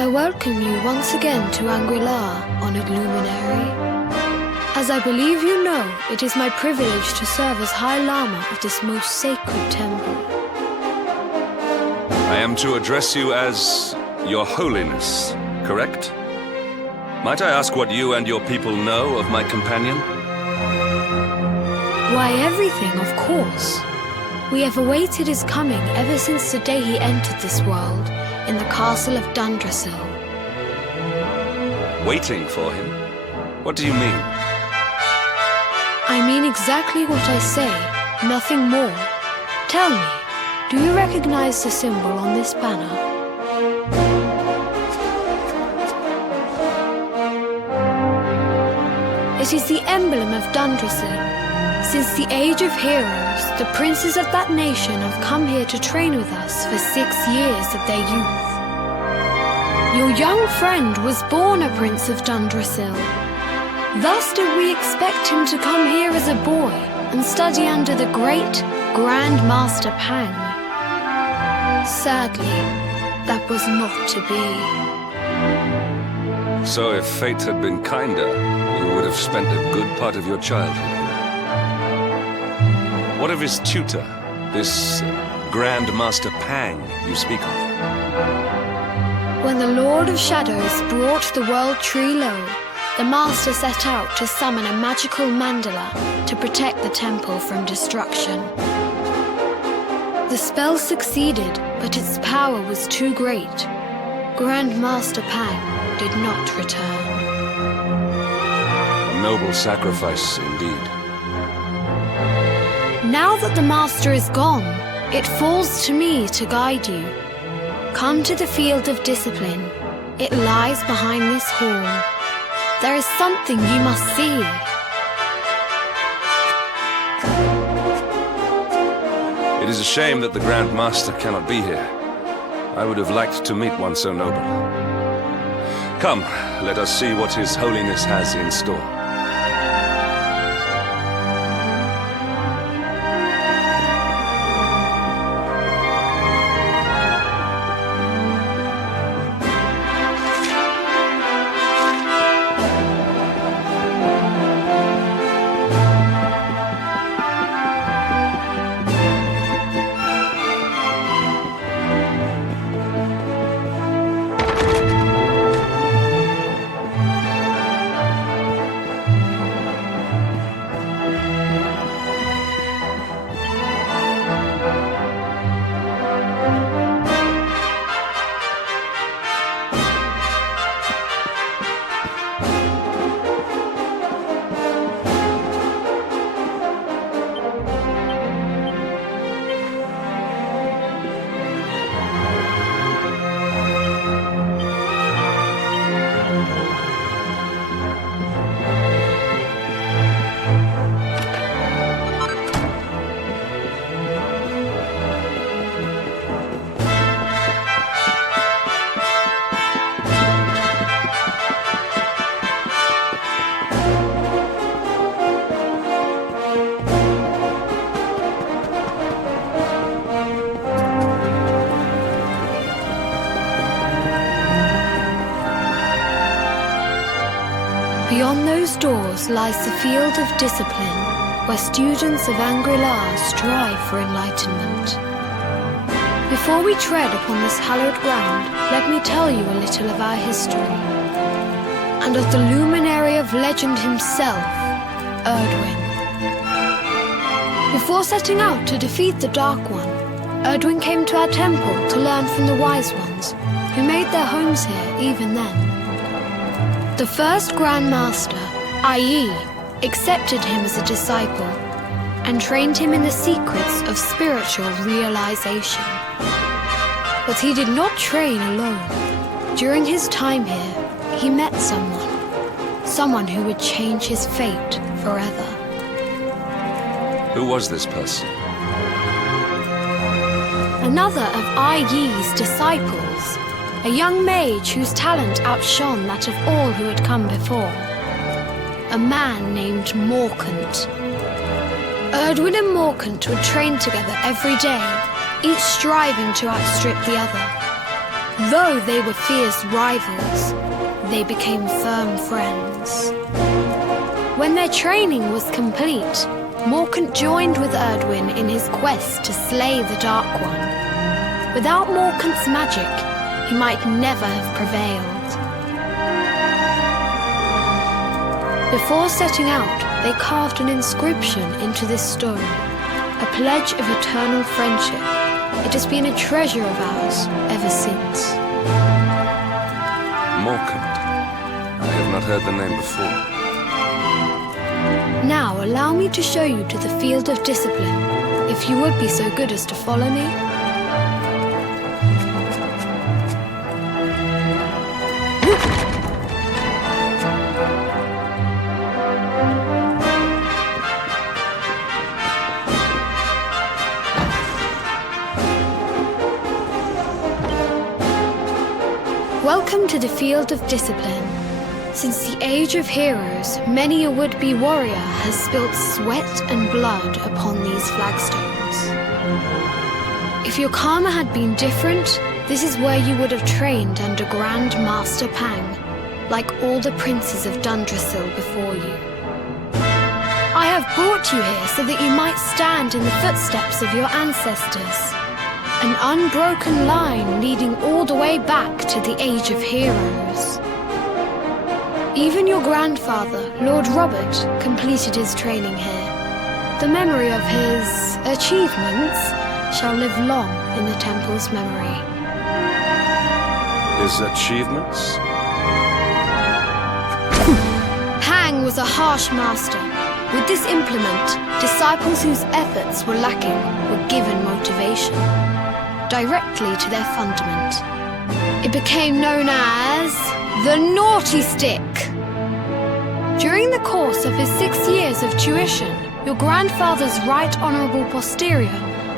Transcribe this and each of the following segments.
I welcome you once again to Angri, honored luminary. As I believe you know, it is my privilege to serve as High Lama of this most sacred temple. I am to address you as Your Holiness, correct? Might I ask what you and your people know of my companion? Why, everything, of course. We have awaited his coming ever since the day he entered this world, in the castle of Dundrasil. Waiting for him? What do you mean? I mean exactly what I say, nothing more. Tell me, do you recognize the symbol on this banner? It is the emblem of Dundrasil. Since the age of heroes, the princes of that nation have come here to train with us for 6 years of their youth. Your young friend was born a prince of Dundrasil. Thus did we expect him to come here as a boy and study under the great Grand Master Pang. Sadly, that was not to be. So if fate had been kinder, you would have spent a good part of your childhood here. What of his tutor, this Grand Master Pang you speak of? When the Lord of Shadows brought the world tree low, the Master set out to summon a magical mandala to protect the temple from destruction. The spell succeeded, but its power was too great. Grand Master Pang did not return. A noble sacrifice indeed. Now that the Master is gone, it falls to me to guide you. Come to the field of discipline. It lies behind this hall. There is something you must see. It is a shame that the Grand Master cannot be here. I would have liked to meet one so noble. Come, let us see what His Holiness has in store. doors lies the field of discipline, where students of Angri strive for enlightenment. Before we tread upon this hallowed ground, let me tell you a little of our history, and of the luminary of legend himself, Erdwin. Before setting out to defeat the Dark One, Erdwin came to our temple to learn from the Wise Ones, who made their homes here even then. The first Grand Master, i.e., accepted him as a disciple and trained him in the secrets of spiritual realization. But he did not train alone. During his time here, he met someone who would change his fate forever. Who was this person? Another of Ai Yi's disciples, a young mage whose talent outshone that of all who had come before. A man named Morkant. Erdwin and Morkant would train together every day, each striving to outstrip the other. Though they were fierce rivals, they became firm friends. When their training was complete, Morkant joined with Erdwin in his quest to slay the Dark One. Without Morkant's magic, he might never have prevailed. Before setting out, they carved an inscription into this stone, a pledge of eternal friendship. It has been a treasure of ours ever since. Morkant. I have not heard the name before. Now allow me to show you to the field of discipline, if you would be so good as to follow me. Welcome to the field of discipline. Since the age of heroes, many a would-be warrior has spilt sweat and blood upon these flagstones. If your karma had been different, this is where you would have trained under Grand Master Pang, like all the princes of Dundrasil before you. I have brought you here so that you might stand in the footsteps of your ancestors. An unbroken line leading all the way back to the Age of Heroes. Even your grandfather, Lord Robert, completed his training here. The memory of his achievements shall live long in the temple's memory. His achievements? Pang was a harsh master. With this implement, disciples whose efforts were lacking were given motivation directly to their fundament. It became known as the Naughty Stick. During the course of his 6 years of tuition, your grandfather's right honourable posterior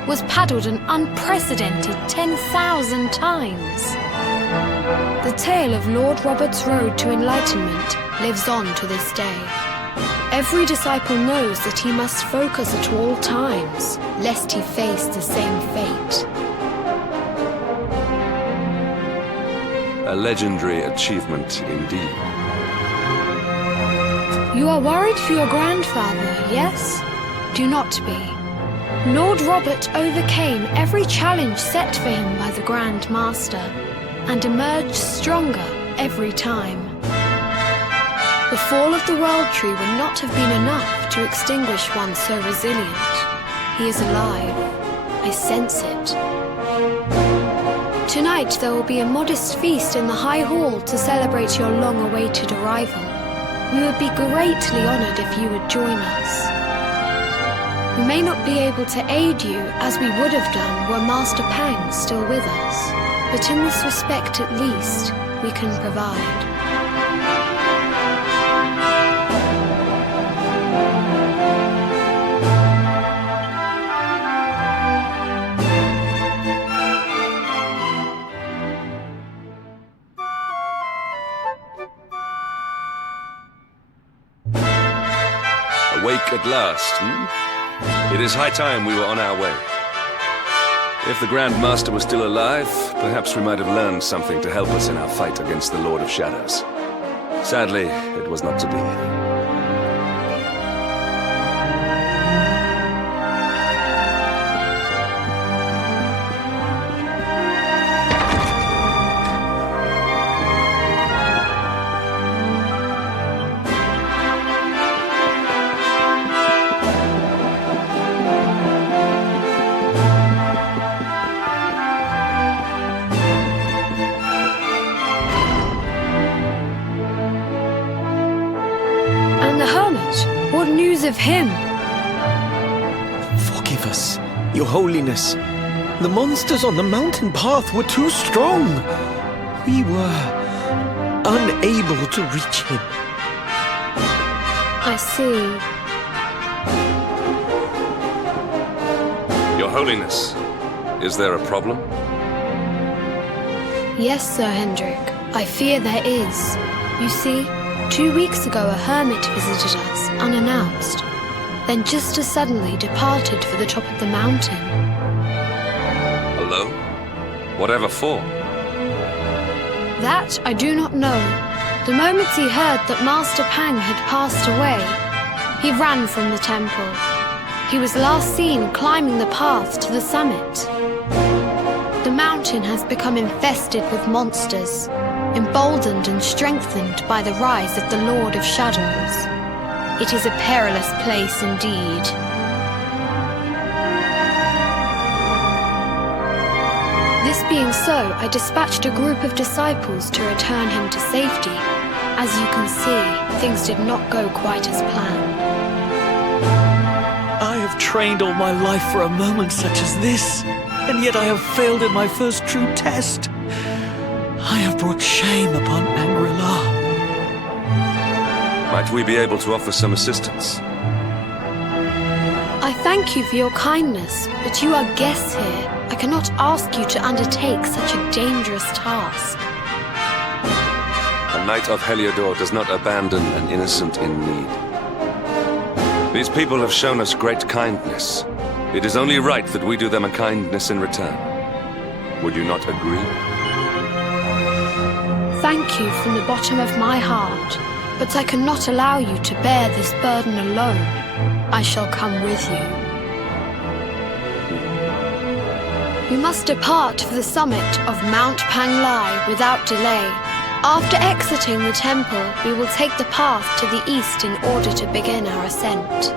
was paddled an unprecedented 10,000 times. The tale of Lord Robert's road to enlightenment lives on to this day. Every disciple knows that he must focus at all times, lest he face the same fate. A legendary achievement indeed. You are worried for your grandfather, yes? Do not be. Lord Robert overcame every challenge set for him by the Grand Master, and emerged stronger every time. The fall of the World Tree would not have been enough to extinguish one so resilient. He is alive. I sense it. Tonight there will be a modest feast in the High Hall to celebrate your long-awaited arrival. We would be greatly honoured if you would join us. We may not be able to aid you as we would have done were Master Pang still with us, but in this respect at least, we can provide. Awake at last, It is high time we were on our way. If the Grand Master was still alive, perhaps we might have learned something to help us in our fight against the Lord of Shadows. Sadly, it was not to be. because of him. Forgive us, Your Holiness. The monsters on the mountain path were too strong. We were unable to reach him. I see. Your Holiness, is there a problem? Yes, Sir Hendrik. I fear there is. You see, 2 weeks ago a hermit visited us, unannounced, then just as suddenly departed for the top of the mountain. Alone? Whatever for? That I do not know. The moment he heard that Master Pang had passed away, he ran from the temple. He was last seen climbing the path to the summit. The mountain has become infested with monsters, emboldened and strengthened by the rise of the Lord of Shadows. It is a perilous place indeed. This being so, I dispatched a group of disciples to return him to safety. As you can see, things did not go quite as planned. I have trained all my life for a moment such as this, and yet I have failed in my first true test. I have brought shame upon Angri. Might we be able to offer some assistance? I thank you for your kindness, but you are guests here. I cannot ask you to undertake such a dangerous task. A knight of Heliodor does not abandon an innocent in need. These people have shown us great kindness. It is only right that we do them a kindness in return. Would you not agree? Thank you from the bottom of my heart, but I cannot allow you to bear this burden alone. I shall come with you. You must depart for the summit of Mount Panglai without delay. After exiting the temple, we will take the path to the east in order to begin our ascent.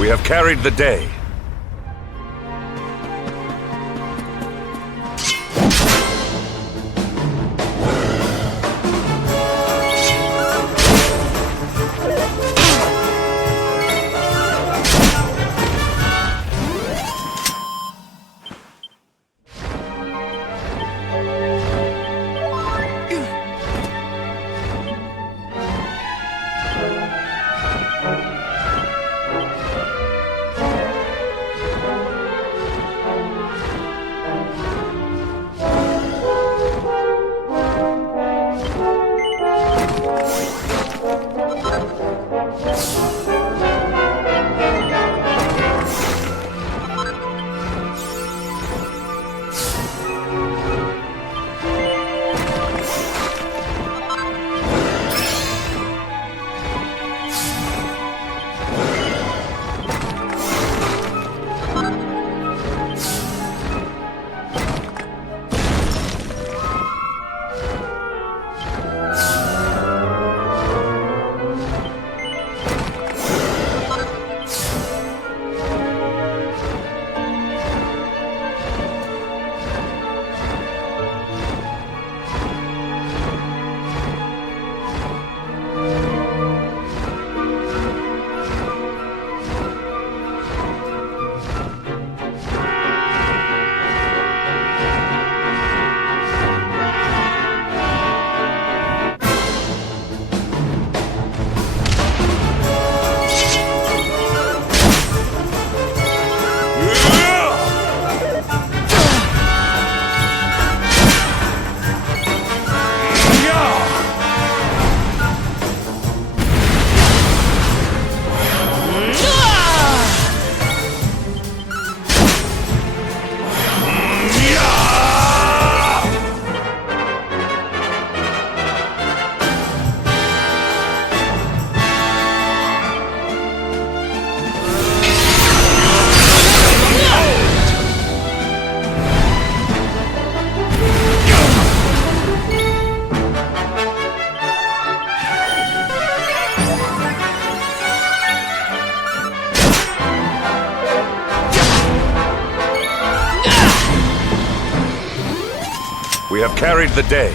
We have carried the day. carried the day.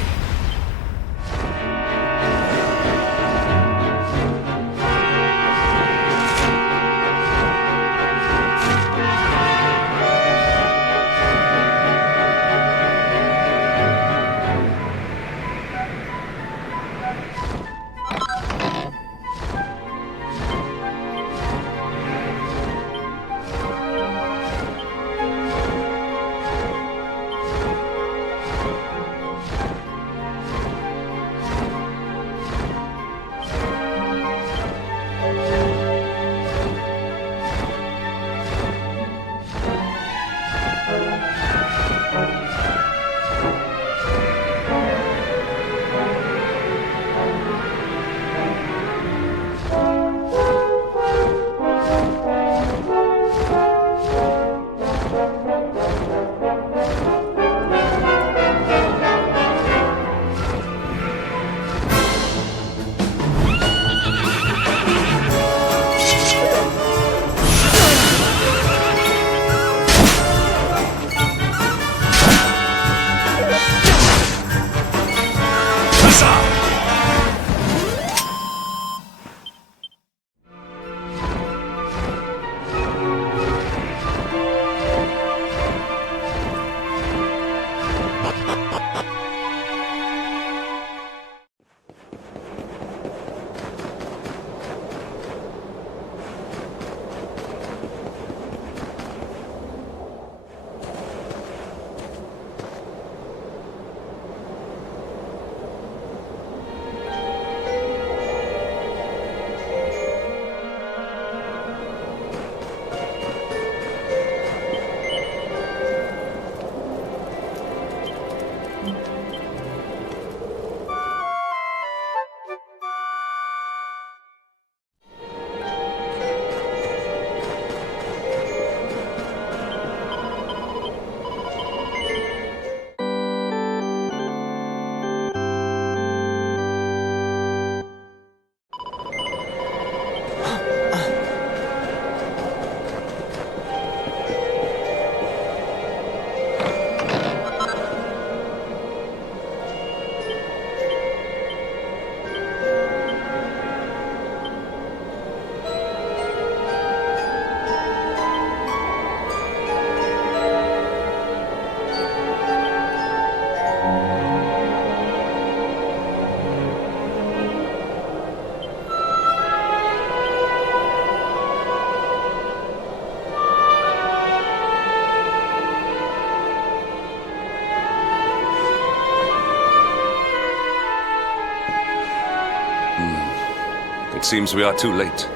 It seems we are too late.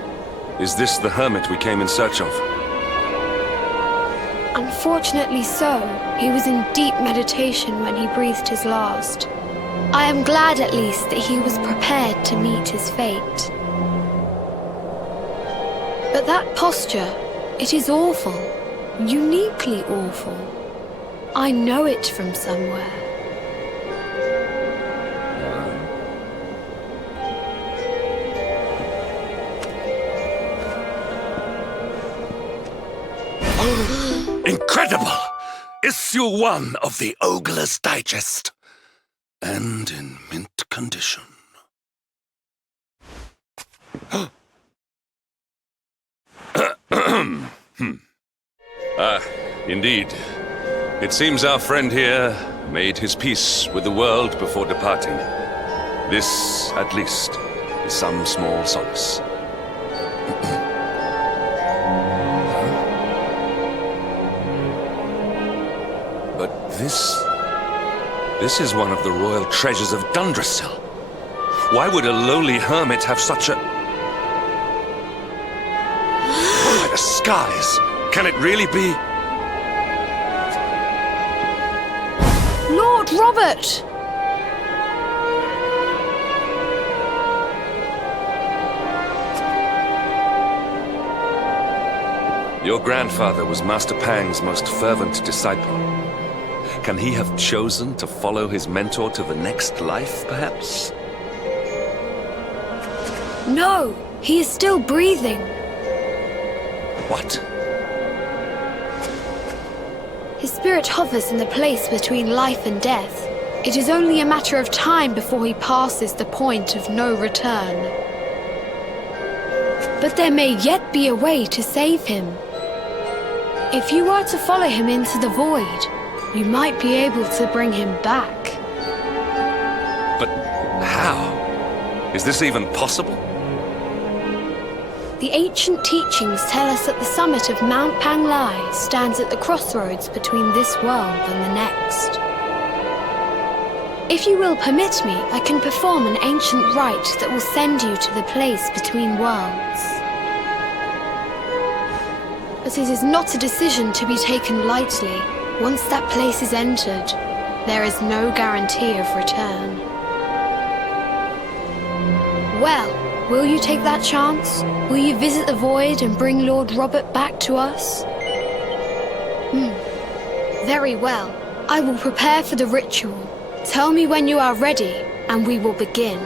Is this the hermit we came in search of? Unfortunately so. He was in deep meditation when he breathed his last. I am glad at least that he was prepared to meet his fate. But that posture, it is awful. Uniquely awful. I know it from somewhere. Incredible! Issue 1 of the Ogler's Digest. And in mint condition. Indeed. It seems our friend here made his peace with the world before departing. This, at least, is some small solace. But this is one of the royal treasures of Dundrasil. Why would a lowly hermit have such a... By the skies! Can it really be? Lord Robert! Your grandfather was Master Pang's most fervent disciple. Can he have chosen to follow his mentor to the next life, perhaps? No, he is still breathing. What? His spirit hovers in the place between life and death. It is only a matter of time before he passes the point of no return. But there may yet be a way to save him. If you were to follow him into the void, you might be able to bring him back. But how? Is this even possible? The ancient teachings tell us that the summit of Mount Panglai stands at the crossroads between this world and the next. If you will permit me, I can perform an ancient rite that will send you to the place between worlds. But it is not a decision to be taken lightly. Once that place is entered, there is no guarantee of return. Well, will you take that chance? Will you visit the void and bring Lord Robert back to us? Very well. I will prepare for the ritual. Tell me when you are ready, and we will begin.